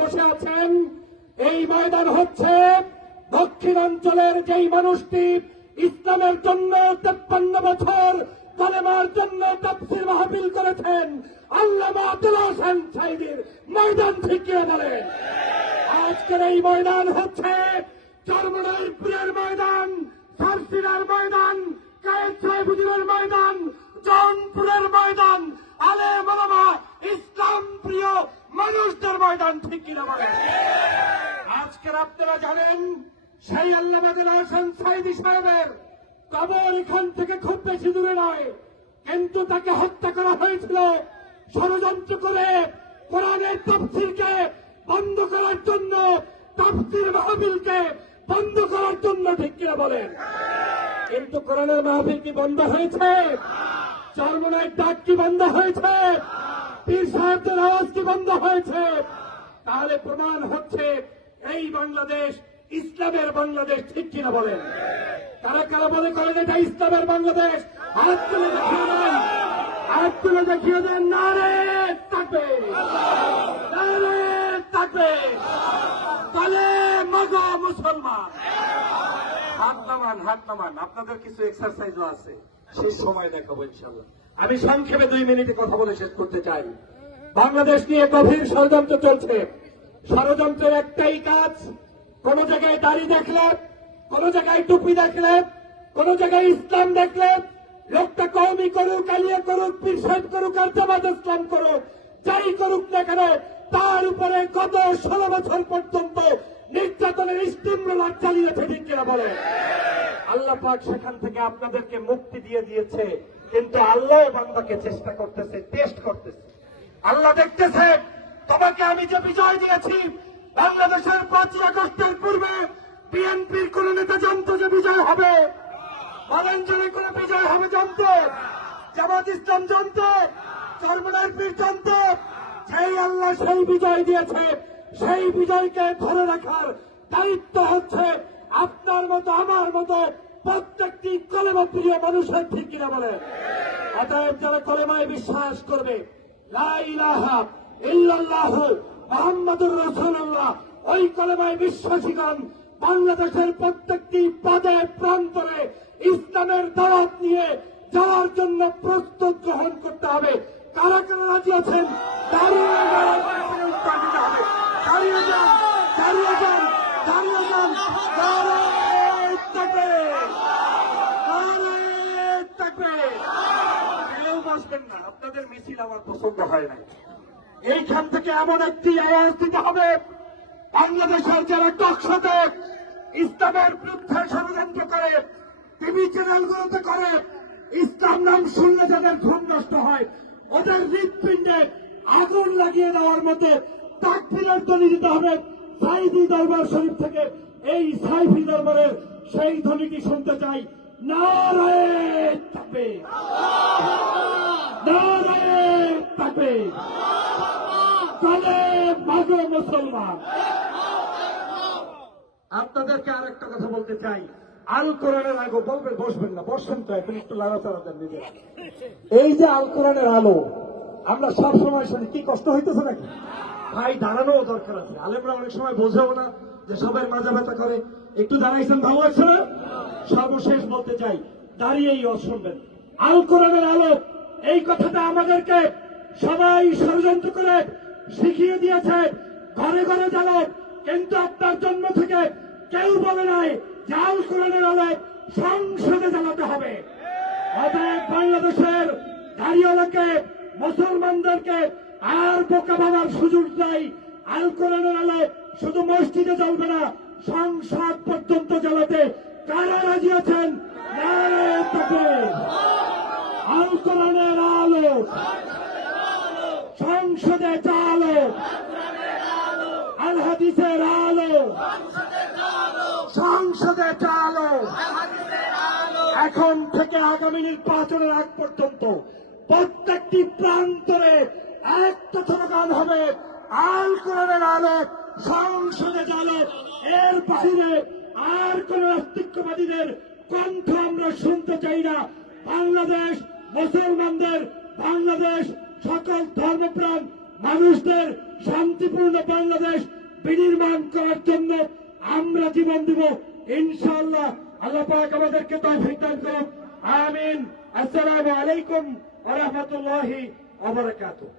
বসে আছেন। এই ময়দান হচ্ছে দক্ষিণাঞ্চলের যেই মানুষটি ইসলামের জন্য 53 বছর কালেমার জন্য তাফসীর মাহফিল করেছেন, আল্লামা আব্দুল হোসেন সাঈদীর ময়দান থেকে বলেন। আজকের এই ময়দান হচ্ছে চরমনাইপুরের ময়দান, সারসিনার ময়দান, কায়েদ সাহেবুদ্দিনের ময়দান, জৌনপুরের ময়দান, আলেম ওলামা ইসলাম প্রিয় মানুষদের ময়দান ঠিক কিনা বলেন। আজকের আপনারা জানেন সেই আল্লামা আব্দুল হোসেন সাঈদী সাহেবের কবর এখান থেকে খুব বেশি দূরে নয়, কিন্তু তাকে হত্যা করা হয়েছিল ষড়যন্ত্র করে কোরআনের তাফসীরকে বন্ধ করার জন্য, তাফসীর মাহফিলকে বন্ধ করার জন্য ঠিক কিনা বলেন। কিন্তু কোরআনের মাহফিল কি বন্ধ হয়েছে? চরমনাইয়ের ডাক কি বন্ধ হয়েছে? পীর সাহেবদের আওয়াজ কি বন্ধ হয়েছে? তাহলে প্রমাণ হচ্ছে এই বাংলাদেশ ইসলামের বাংলাদেশ ঠিক কিনা বলেন। কারা কারা মনে করেন এটা ইসলামের বাংলাদেশ? হাত তুলে দেখিয়ে দেন, হাত তুলে দেখিয়ে দেন। নারে তাকবীর, নারে তাকবীর, তালে মাগো মুসলমান। হাত নামান, হাত নামান। আপনাদের কিছু এক্সারসাইজও আছে, সেই সময় দেখাবো ইনশাআল্লাহ। আমি সংক্ষেপে 2 মিনিটে কথা বলে শেষ করতে চাই। বাংলাদেশ নিয়ে গভীর ষড়যন্ত্র চলছে। ষড়যন্ত্রের একটাই কাজ, কোন জায়গায় দাড়ি দেখলে, কোন জায়গায় টুপি দেখলে, কোন জায়গায় ইসলাম দেখলে, লোকটা কওমি করুক, আলিয়া করুক, পীর সাহেব করুক, আর জামাত ইসলাম করুক, যাই করুক না কেন, তার উপরে গত 16 বছর পর্যন্ত নির্যাতনের স্টিমরোলার চালিয়েছে ঠিক কিনা বলে। আল্লাহ পাক সেখান থেকে আপনাদেরকে মুক্তি দিয়ে দিয়েছে, কিন্তু আল্লাহ বান্দাকে চেষ্টা করতেছে, টেস্ট করতেছে। আল্লাহ দেখতেছে তোমাকে আমি যে বিজয় দিয়েছি, বাংলাদেশের 5ই আগস্টের পূর্বে বিএনপির কোন নেতা জানতো যে বিজয় হবে? বারাঞ্জনে কোন বিজয় হবে জানতো? জামাত ইসলাম জানতো? চরমনাইয়ের পীর জানতো? সেই আল্লাহ সেই বিজয় দিয়েছে, সেই বিজয়কে ধরে রাখার দায়িত্ব হচ্ছে আপনার মতো আমার মতো প্রত্যেকটি কলেমা প্রিয় মানুষের ঠিক কিনা বলে। অতএব যারা কলেমায় বিশ্বাস করবে, লা ইলাহা ইল্লাল্লাহ মুহাম্মাদুর রাসূলুল্লাহ, ওই কলেমায় বিশ্বাসীগণ বাংলাদেশের প্রত্যেকটি পদে প্রান্তরে ইসলামের দাওয়াত নিয়ে যাওয়ার জন্য প্রস্তুত গ্রহণ করতে হবে। কারা কারা রাজি আছেন? দাঁড়িয়ে উত্তর দিতে হবে। দাঁড়িয়ে যান, দাঁড়িয়ে যান, দাঁড়িয়ে যান। নারে তাকবীর, নারে তাকবীর। কেউ বসবেন না, আপনাদের মিছিল আমার পছন্দ হয় না। এইখান থেকে এমন একটি আওয়াজ দিতে হবে, বাংলাদেশের যারা টকশোতে ইসলামের বিরুদ্ধে ষড়যন্ত্র করে, টিভি চ্যানেলগুলোতে করে, ইসলাম নাম শুনলে যাদের ঘুম নষ্ট হয়, ওদের হৃৎপিণ্ডে আগুন লাগিয়ে দেওয়ার মতো তাকবীরের ধ্বনি দিতে হবে। সাঈদী দরবার শরীফ থেকে এই সাইফি দরবারের সেই ধ্বনিটি শুনতে চাই। নারে তাকবীর, নারে তাকবীর, চলে মাগো মুসলমান। আপনাদেরকে আর একটা কথা বলতে চাই, আল কোরআনের আলো বলবেন, বসবেন না, বসবেন তো, এখন একটু লাড়াচাড়া দেন নিজে। এই যে আল কোরআনের আলো আমরা সব সময় শুনি, কি কষ্ট হইতেছে নাকি ভাই? দাঁড়ানো দরকার আছে। আলেমরা অনেক সময় বোঝেও না যে সবাই মাজা ব্যথা করে, একটু দাঁড়াইছেন ভালো লাগছে না? সর্বশেষ বলতে চাই, দাঁড়িয়েই শুনবেন। আল কোরআনের আলো, এই কথাটা আমাদেরকে সবাই ষড়যন্ত্র করে শিখিয়ে দিয়েছে, ঘরে ঘরে জ্বালো, কিন্তু আপনার জন্ম থেকে কেউ বলে নাই যে আল কোরআনের আলো সংসদে জ্বালাতে হবে। অতএব বাংলাদেশের দাঁড়িয়েলাকে, মুসলমানদেরকে আর বোকা বাবার সুযোগ নাই। আল কোরআনের আলো শুধু মসজিদে জ্বলবে না, সংসদ পর্যন্ত জ্বালাতে কারা রাজি আছেন? নারে তাকবীর। আল কোরআনের আলো সংসদে জ্বালো, আল হাদিসের আলো সংসদে জ্বালো। এখন থেকে আগামী নির্বাচনের আগ পর্যন্ত প্রত্যেকটি প্রান্তরে একটা স্লোগান হবে, আল কোরআনের আলো সংসদে জ্বালো। এর বাইরে আর কোন নাস্তিকবাদীদের কণ্ঠ আমরা শুনতে চাই না। বাংলাদেশ মুসলমানদের, বাংলাদেশ সকল ধর্মপ্রাণ মানুষদের শান্তিপূর্ণ বাংলাদেশ বিনির্মাণ করার জন্য আমরা জীবন দিব ইনশাআল্লাহ। আল্লাহ পাক আমাদেরকে তৌফিক দান করুন। আমিন। আসসালামু আলাইকুম ওয়া রাহমাতুল্লাহি ওয়া বারাকাতুহু।